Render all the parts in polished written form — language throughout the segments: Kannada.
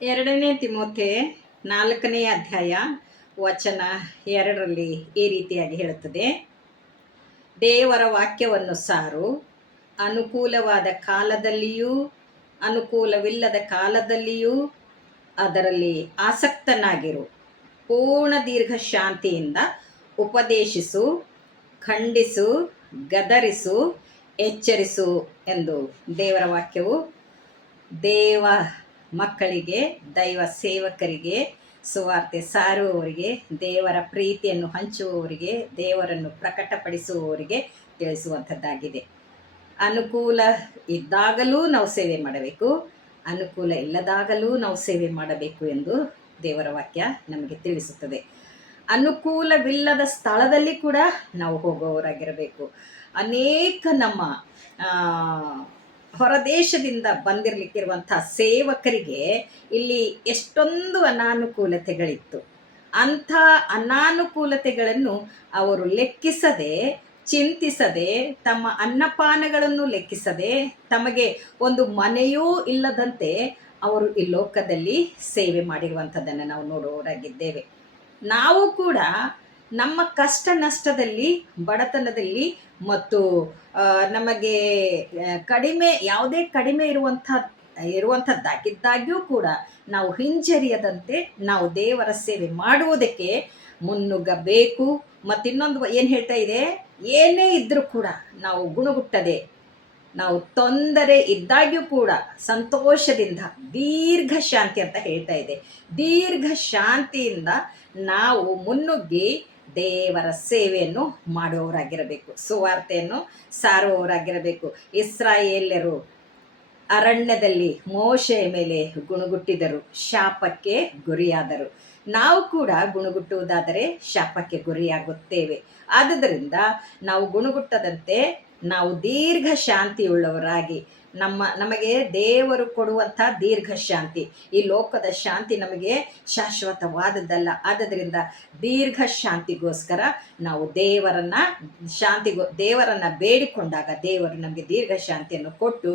ಎರಡನೇ ತಿಮೋಥೆ 4ನೇ ಅಧ್ಯಾಯ ವಚನ 2ರಲ್ಲಿ ಈ ರೀತಿಯಾಗಿ ಹೇಳುತ್ತದೆ, ದೇವರ ವಾಕ್ಯವನ್ನು ಸಾರು, ಅನುಕೂಲವಾದ ಕಾಲದಲ್ಲಿಯೂ ಅನುಕೂಲವಿಲ್ಲದ ಕಾಲದಲ್ಲಿಯೂ ಅದರಲ್ಲಿ ಆಸಕ್ತನಾಗಿರು, ಪೂರ್ಣ ದೀರ್ಘ ಶಾಂತಿಯಿಂದ ಉಪದೇಶಿಸು, ಖಂಡಿಸು, ಗದರಿಸು, ಎಚ್ಚರಿಸು ಎಂದು ದೇವರ ವಾಕ್ಯವು ದೇವ ಮಕ್ಕಳಿಗೆ, ದೈವ ಸೇವಕರಿಗೆ, ಸುವಾರ್ತೆ ಸಾರುವವರಿಗೆ, ದೇವರ ಪ್ರೀತಿಯನ್ನು ಹಂಚುವವರಿಗೆ, ದೇವರನ್ನು ಪ್ರಕಟಪಡಿಸುವವರಿಗೆ ತಿಳಿಸುವಂಥದ್ದಾಗಿದೆ. ಅನುಕೂಲ ಇದ್ದಾಗಲೂ ನಾವು ಸೇವೆ ಮಾಡಬೇಕು, ಅನುಕೂಲ ಇಲ್ಲದಾಗಲೂ ನಾವು ಸೇವೆ ಮಾಡಬೇಕು ಎಂದು ದೇವರ ವಾಕ್ಯ ನಮಗೆ ತಿಳಿಸುತ್ತದೆ. ಅನುಕೂಲವಿಲ್ಲದ ಸ್ಥಳದಲ್ಲಿ ಕೂಡ ನಾವು ಹೋಗುವವರಾಗಿರಬೇಕು. ಅನೇಕ ನಮ್ಮ ಹೊರದೇಶದಿಂದ ಬಂದಿರಲಿಕ್ಕಿರುವಂಥ ಸೇವಕರಿಗೆ ಇಲ್ಲಿ ಎಷ್ಟೊಂದು ಅನಾನುಕೂಲತೆಗಳಿತ್ತು. ಅಂಥ ಅನಾನುಕೂಲತೆಗಳನ್ನು ಅವರು ಲೆಕ್ಕಿಸದೆ, ಚಿಂತಿಸದೆ, ತಮ್ಮ ಅನ್ನಪಾನಗಳನ್ನು ಲೆಕ್ಕಿಸದೆ, ತಮಗೆ ಒಂದು ಮನೆಯೂ ಇಲ್ಲದಂತೆ ಅವರು ಈ ಲೋಕದಲ್ಲಿ ಸೇವೆ ಮಾಡಿರುವಂಥದ್ದನ್ನು ನಾವು ನೋಡುವವರಾಗಿದ್ದೇವೆ. ನಾವು ಕೂಡ ನಮ್ಮ ಕಷ್ಟ ನಷ್ಟದಲ್ಲಿ, ಬಡತನದಲ್ಲಿ ಮತ್ತು ನಮಗೆ ಯಾವುದೇ ಕಡಿಮೆ ಇರುವಂಥದ್ದಾಗಿದ್ದಾಗ್ಯೂ ಕೂಡ ನಾವು ಹಿಂಜರಿಯದಂತೆ ನಾವು ದೇವರ ಸೇವೆ ಮಾಡುವುದಕ್ಕೆ ಮುನ್ನುಗ್ಗಬೇಕು. ಮತ್ತು ಇನ್ನೊಂದು ಏನು ಹೇಳ್ತಾ ಇದೆ, ಏನೇ ಇದ್ದರೂ ಕೂಡ ನಾವು ಗುಣಗುಟ್ಟದೆ, ನಾವು ತೊಂದರೆ ಇದ್ದಾಗ್ಯೂ ಕೂಡ ಸಂತೋಷದಿಂದ ದೀರ್ಘ ಶಾಂತಿ ಅಂತ ಹೇಳ್ತಾ ಇದೆ, ದೀರ್ಘ ಶಾಂತಿಯಿಂದ ನಾವು ಮುನ್ನುಗ್ಗಿ ದೇವರ ಸೇವೆಯನ್ನು ಮಾಡುವವರಾಗಿರಬೇಕು, ಸುವಾರ್ತೆಯನ್ನು ಸಾರುವವರಾಗಿರಬೇಕು. ಇಸ್ರಾಯೇಲ್ಯರು ಅರಣ್ಯದಲ್ಲಿ ಮೋಶೆಯ ಮೇಲೆ ಗುಣಗುಟ್ಟಿದರು, ಶಾಪಕ್ಕೆ ಗುರಿಯಾದರು. ನಾವು ಕೂಡ ಗುಣಗುಟ್ಟುವುದಾದರೆ ಶಾಪಕ್ಕೆ ಗುರಿಯಾಗುತ್ತೇವೆ. ಆದುದರಿಂದ ನಾವು ಗುಣಗುಟ್ಟದಂತೆ ನಾವು ದೀರ್ಘ ಶಾಂತಿಯುಳ್ಳವರಾಗಿ, ನಮಗೆ ದೇವರು ಕೊಡುವಂಥ ದೀರ್ಘ ಶಾಂತಿ, ಈ ಲೋಕದ ಶಾಂತಿ ನಮಗೆ ಶಾಶ್ವತವಾದದ್ದಲ್ಲ. ಆದ್ದರಿಂದ ದೀರ್ಘ ಶಾಂತಿಗೋಸ್ಕರ ನಾವು ದೇವರನ್ನು ಬೇಡಿಕೊಂಡಾಗ ದೇವರು ನಮಗೆ ದೀರ್ಘ ಶಾಂತಿಯನ್ನು ಕೊಟ್ಟು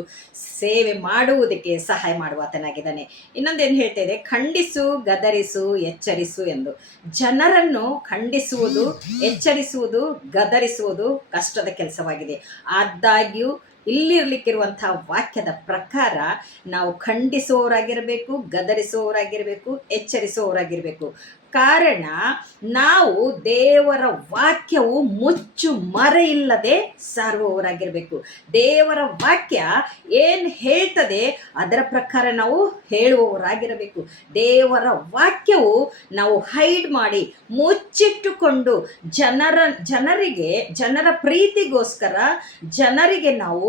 ಸೇವೆ ಮಾಡುವುದಕ್ಕೆ ಸಹಾಯ ಮಾಡುವಾತನಾಗಿದ್ದಾನೆ. ಇನ್ನೊಂದೇನು ಹೇಳ್ತಾ ಇದೆ, ಖಂಡಿಸು, ಗದರಿಸು, ಎಚ್ಚರಿಸು ಎಂದು. ಜನರನ್ನು ಖಂಡಿಸುವುದು, ಎಚ್ಚರಿಸುವುದು, ಗದರಿಸುವುದು ಕಷ್ಟದ ಕೆಲಸವಾಗಿದೆ. ಆದಾಗ್ಯೂ ಇಲ್ಲಿರ್ಲಿಕ್ಕಿರುವಂಥ ವಾಕ್ಯದ ಪ್ರಕಾರ ನಾವು ಖಂಡಿಸುವವರಾಗಿರಬೇಕು, ಗದರಿಸುವವರಾಗಿರಬೇಕು, ಎಚ್ಚರಿಸುವವರಾಗಿರಬೇಕು. ಕಾರಣ ನಾವು ದೇವರ ವಾಕ್ಯವು ಮುಚ್ಚು ಮರೆಯಿಲ್ಲದೆ ಸಾರುವವರಾಗಿರಬೇಕು. ದೇವರ ವಾಕ್ಯ ಏನು ಹೇಳ್ತದೆ ಅದರ ಪ್ರಕಾರ ನಾವು ಹೇಳುವವರಾಗಿರಬೇಕು. ದೇವರ ವಾಕ್ಯವು ನಾವು ಹೈಡ್ ಮಾಡಿ ಮುಚ್ಚಿಟ್ಟುಕೊಂಡು ಜನರ ಪ್ರೀತಿಗೋಸ್ಕರ ಜನರಿಗೆ ನಾವು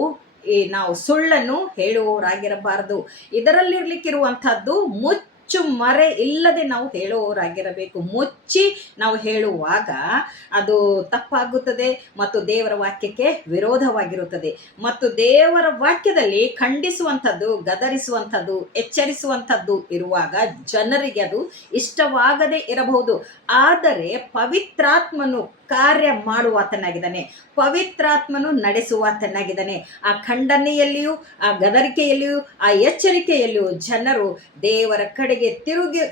ಸುಳ್ಳನ್ನು ಹೇಳುವವರಾಗಿರಬಾರದು. ಇದರಲ್ಲಿರ್ಲಿಕ್ಕಿರುವಂಥದ್ದು ಮುಚ್ಚು ಮರೆ ಇಲ್ಲದೆ ನಾವು ಹೇಳುವವರಾಗಿರಬೇಕು. ಮುಚ್ಚಿ ನಾವು ಹೇಳುವಾಗ ಅದು ತಪ್ಪಾಗುತ್ತದೆ ಮತ್ತು ದೇವರ ವಾಕ್ಯಕ್ಕೆ ವಿರೋಧವಾಗಿರುತ್ತದೆ. ಮತ್ತು ದೇವರ ವಾಕ್ಯದಲ್ಲಿ ಖಂಡಿಸುವಂಥದ್ದು, ಗದರಿಸುವಂಥದ್ದು, ಎಚ್ಚರಿಸುವಂಥದ್ದು ಇರುವಾಗ ಜನರಿಗೆ ಅದು ಇಷ್ಟವಾಗದೇ ಇರಬಹುದು. ಆದರೆ ಪವಿತ್ರಾತ್ಮನು ಕಾರ್ಯ ಮಾಡುವಾತನಾಗಿದ್ದಾನೆ, ಪವಿತ್ರಾತ್ಮನು ನಡೆಸುವಾತನಾಗಿದ್ದಾನೆ. ಆ ಖಂಡನೆಯಲ್ಲಿಯೂ, ಆ ಗದರಿಕೆಯಲ್ಲಿಯೂ, ಆ ಎಚ್ಚರಿಕೆಯಲ್ಲಿಯೂ ಜನರು ದೇವರ ಕಡೆಗೆ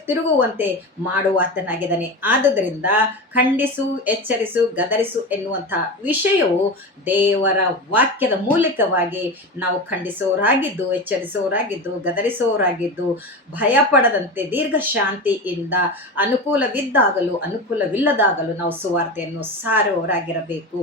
ತಿರುಗುವಂತೆ ಮಾಡುವಾತನಾಗಿದ್ದಾನೆ. ಆದುದರಿಂದ ಖಂಡಿಸು, ಎಚ್ಚರಿಸು, ಗದರಿಸು ಎನ್ನುವಂಥ ವಿಷಯವು ದೇವರ ವಾಕ್ಯದ ಮೂಲಕವಾಗಿ ನಾವು ಖಂಡಿಸುವವರಾಗಿದ್ದು, ಎಚ್ಚರಿಸುವವರಾಗಿದ್ದು, ಗದರಿಸುವವರಾಗಿದ್ದು, ಭಯಪಡದಂತೆ ದೀರ್ಘ ಶಾಂತಿಯಿಂದ ಅನುಕೂಲವಿದ್ದಾಗಲೂ ಅನುಕೂಲವಿಲ್ಲದಾಗಲೂ ನಾವು ಸುವಾರ್ತೆಯನ್ನು ಸಾರುವವರಾಗಿರಬೇಕು.